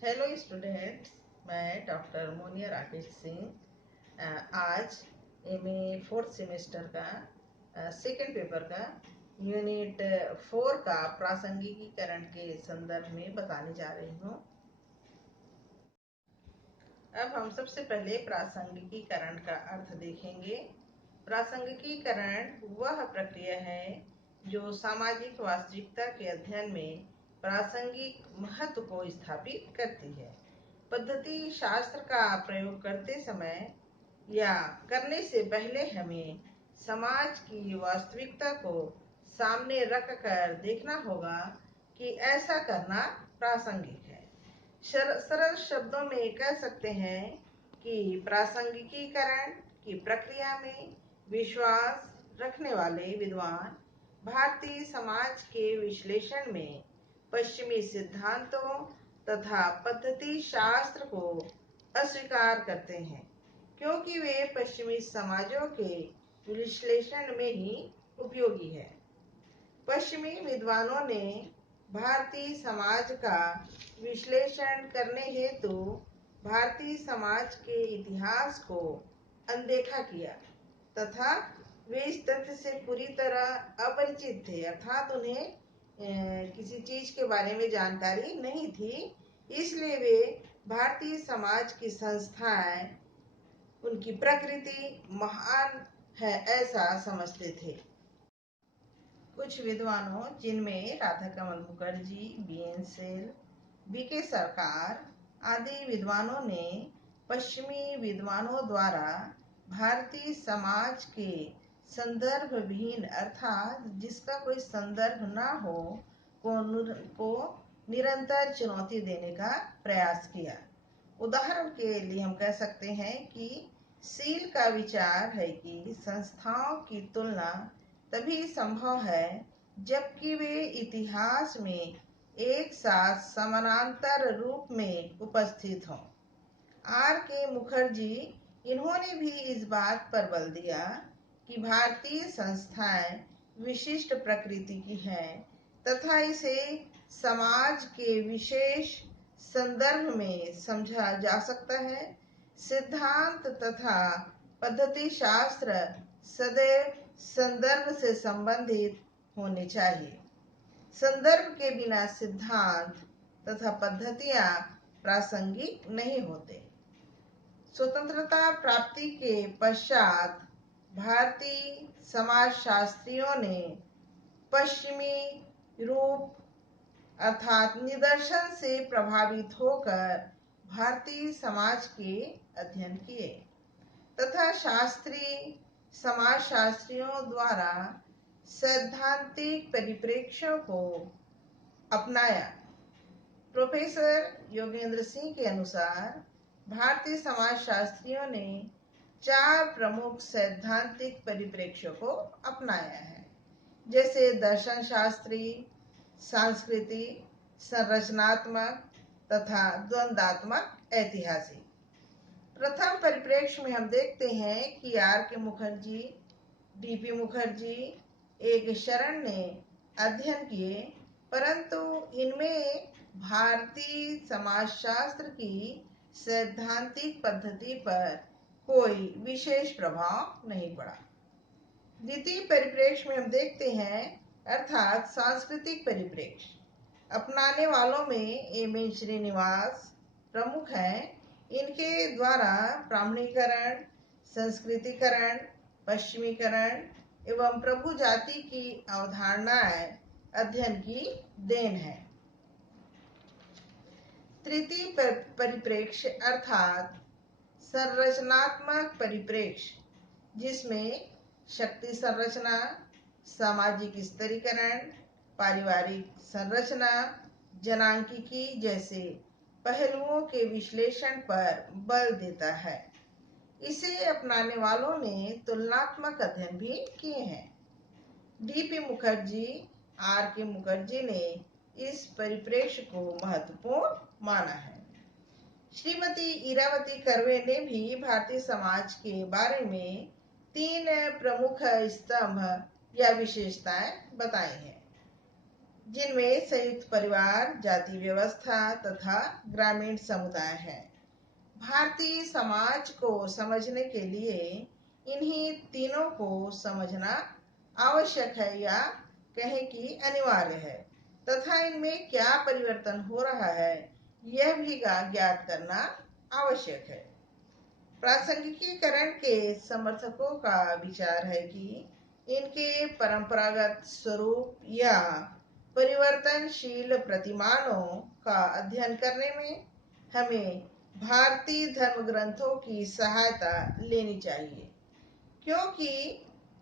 Hello students, मैं doctor Moniya Rakesh Singh आज MA fourth semester का सेकेंड पेपर का यूनिट 4 का प्रासंगिकीकरण के संदर्भ में बताने जा रही हूँ। अब हम सबसे पहले प्रासंगिकीकरण का अर्थ देखेंगे। प्रासंगिकीकरण वह प्रक्रिया है जो सामाजिक वास्तविकता के अध्ययन में प्रासंगिक महत्व को स्थापित करती है। पद्धति शास्त्र का प्रयोग करते समय या करने से पहले हमें समाज की वास्तविकता को सामने रखकर देखना होगा कि ऐसा करना प्रासंगिक है। सरल शब्दों में कह सकते हैं कि प्रासंगिकीकरण की प्रक्रिया में विश्वास रखने वाले विद्वान भारतीय समाज के विश्लेषण में पश्चिमी सिद्धांतों तथा पद्धति शास्त्र को अस्वीकार करते हैं, क्योंकि वे पश्चिमी समाजों के विश्लेषण में ही उपयोगी है। पश्चिमी विद्वानों ने भारतीय समाज का विश्लेषण करने हेतु भारतीय समाज के इतिहास को अनदेखा किया तथा वे इस तथ्य से पूरी तरह अपरिचित थे, अर्थात उन्हें किसी चीज के बारे में जानकारी नहीं थी। इसलिए वे भारतीय समाज की संस्थाएं, उनकी प्रकृति महान है ऐसा समझते थे। कुछ विद्वानों, जिनमें राधा कमल मुखर्जी, बीएन सेल, बीके सरकार आदि विद्वानों ने पश्चिमी विद्वानों द्वारा भारतीय समाज के संदर्भ विहीन, अर्थात जिसका कोई संदर्भ ना हो, को निरंतर चुनौती देने का प्रयास किया। उदाहरण के लिए हम कह सकते हैं कि सील का विचार है कि संस्थाओं की तुलना तभी संभव है जबकि वे इतिहास में एक साथ समानांतर रूप में उपस्थित हों। आर के मुखर्जी, इन्होंने भी इस बात पर बल दिया कि भारतीय संस्थाएं विशिष्ट प्रकृति की हैं तथा इसे समाज के विशेष संदर्भ में समझा जा सकता है। सिद्धांत तथा पद्धति शास्त्र सदैव संदर्भ से संबंधित होने चाहिए। संदर्भ के बिना सिद्धांत तथा पद्धतियां प्रासंगिक नहीं होते। स्वतंत्रता प्राप्ति के पश्चात भारतीय समाजशास्त्रियों ने पश्चिमी रूप अर्थात निदर्शन से प्रभावित होकर भारतीय समाज के अध्ययन किए तथा शास्त्रीय समाजशास्त्रियों द्वारा सैद्धांतिक परिप्रेक्ष्यों को अपनाया। प्रोफेसर योगेंद्र सिंह के अनुसार भारतीय समाजशास्त्रियों ने 4 प्रमुख सैद्धांतिक परिप्रेक्ष्यों को अपनाया है, जैसे दर्शन शास्त्री, सांस्कृतिक, संरचनात्मक तथा द्वंद्वात्मक ऐतिहासिक। प्रथम परिप्रेक्ष्य में हम देखते हैं कि आर के मुखर्जी, डीपी मुखर्जी एक शरण ने अध्ययन किए, परंतु इनमें भारतीय समाजशास्त्र की सैद्धांतिक पद्धति पर कोई विशेष प्रभाव नहीं पड़ा। द्वितीय परिप्रेक्ष्य में हम देखते हैं अर्थात सांस्कृतिक परिप्रेक्ष्य, अपनाने वालों में एम श्रीनिवास प्रमुख हैं। इनके द्वारा ब्राह्मणीकरण, संस्कृतिकरण, पश्चिमीकरण एवं प्रभु जाति की अवधारणाएं अध्ययन की देन है। तृतीय परिप्रेक्ष्य अर्थात संरचनात्मक परिप्रेक्ष्य, जिसमें शक्ति संरचना, सामाजिक स्तरीकरण, पारिवारिक संरचना, जनांकीकी जैसे पहलुओं के विश्लेषण पर बल देता है। इसे अपनाने वालों ने तुलनात्मक अध्ययन भी किए हैं। डीपी मुखर्जी, आर के मुखर्जी ने इस परिप्रेक्ष्य को महत्वपूर्ण माना है। श्रीमती इरावती कर्वे ने भी भारतीय समाज के बारे में 3 प्रमुख स्तंभ या विशेषताएं बताई हैं। जिनमें संयुक्त परिवार, जाति व्यवस्था तथा ग्रामीण समुदाय है। भारतीय समाज को समझने के लिए इन्हीं तीनों को समझना आवश्यक है या कहें कि अनिवार्य है तथा इनमें क्या परिवर्तन हो रहा है यह भी ज्ञात करना आवश्यक है। प्रासंगिकीकरण के समर्थकों का विचार है कि इनके परंपरागत स्वरूप या परिवर्तनशील प्रतिमानों का अध्ययन करने में हमें भारतीय धर्म ग्रंथों की सहायता लेनी चाहिए, क्योंकि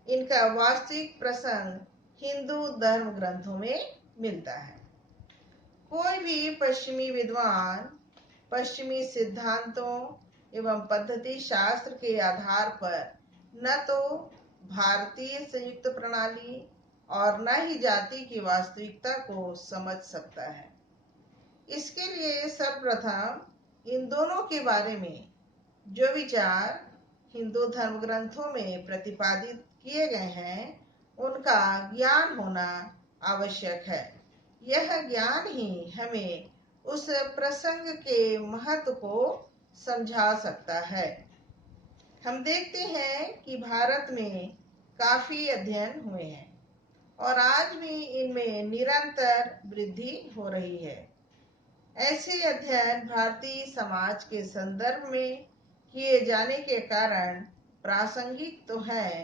इनका वास्तविक प्रसंग हिंदू धर्म ग्रंथों में मिलता है। कोई भी पश्चिमी विद्वान पश्चिमी सिद्धांतों एवं पद्धति शास्त्र के आधार पर न तो भारतीय संयुक्त प्रणाली और न ही जाति की वास्तविकता को समझ सकता है। इसके लिए सर्वप्रथम इन दोनों के बारे में जो विचार हिंदू धर्म ग्रंथों में प्रतिपादित किए गए हैं उनका ज्ञान होना आवश्यक है। यह ज्ञान ही हमें उस प्रसंग के महत्व को समझा सकता है। हम देखते हैं कि भारत में काफी अध्ययन हुए हैं और आज भी इनमें निरंतर वृद्धि हो रही है। ऐसे अध्ययन भारतीय समाज के संदर्भ में किए जाने के कारण प्रासंगिक तो है,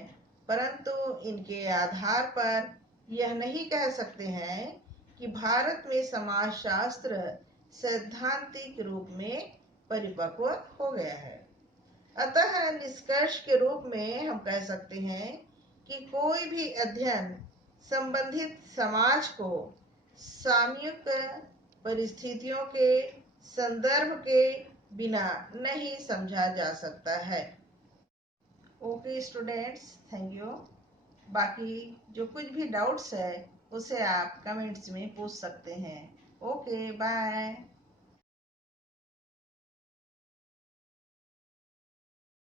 परंतु इनके आधार पर यह नहीं कह सकते हैं कि भारत में समाजशास्त्र सैद्धांतिक रूप में परिपक्व हो गया है। अतः निष्कर्ष के रूप में हम कह सकते हैं कि कोई भी अध्ययन संबंधित समाज को सामयिक परिस्थितियों के संदर्भ के बिना नहीं समझा जा सकता है। Okay students, thank you. बाकी जो कुछ भी डाउट्स है उसे आप कमेंट्स में पूछ सकते हैं। Okay, bye.